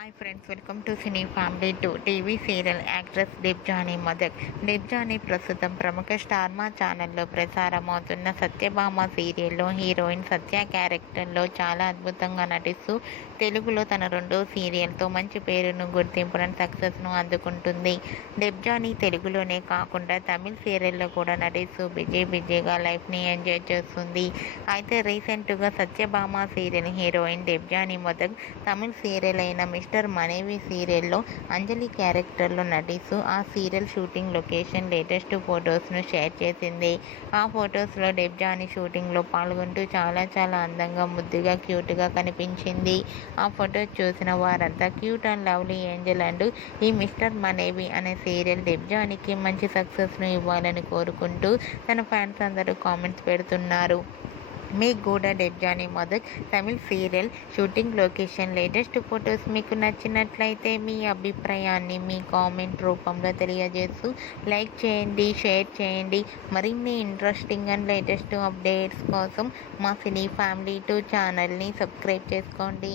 Hi friends, welcome to cine family 2. TV serial actress Debjani Madak. Debjani ప్రస్తుతం ప్రముఖ star మా ఛానల్లో ప్రసారమవుతున్న సత్యభామ సీరియల్లో హీరోయిన్ సత్య క్యారెక్టర్లో చాలా అద్భుతంగా నటిస్తూ తెలుగులో తన రెండో సీరియల్తో మంచి పేరును, గుర్తింపును, సక్సెస్ను అందుకుంటుంది. డెబ్జానీ తెలుగులోనే కాకుండా తమిళ సీరియల్లో కూడా నటిస్తూ బిజీగా లైఫ్ని ఎంజాయ్ చేస్తుంది. అయితే రీసెంట్గా సత్యభామ సీరియల్ హీరోయిన్ డెబ్జానీ మదక్ తమిళ సీరియల్ అయిన మిస్టర్ మనీవి సీరియల్లో అంజలి క్యారెక్టర్లో నటిస్తూ ఆ సీరియల్ షూటింగ్ లొకేషన్ లేటెస్ట్ ఫొటోస్ను షేర్ చేసింది. ఆ ఫొటోస్లో డెబ్జానీ షూటింగ్లో పాల్గొంటూ చాలా అందంగా, ముద్దుగా, క్యూట్గా కనిపించింది. ఆ ఫొటోస్ చూసిన వారంతా cute and lovely Angel and ఈ మిస్టర్ మనీవి అనే సీరియల్ డెబ్జానీకి మంచి సక్సెస్ను ఇవ్వాలని కోరుకుంటూ తన ఫ్యాన్స్ అందరూ కామెంట్స్ పెడుతున్నారు. మీకు కూడా Debjani Madak Tamil serial shooting location latest photos మీకు నచ్చినట్లయితే మీ అభిప్రాయాన్ని మీ కామెంట్ రూపంలో తెలియజేస్తూ లైక్ చేయండి, షేర్ చేయండి. మరిన్ని ఇంట్రెస్టింగ్ అండ్ లేటెస్ట్ అప్డేట్స్ కోసం మా సినీ ఫ్యామిలీ 2 ఛానల్ని సబ్స్క్రైబ్ చేసుకోండి.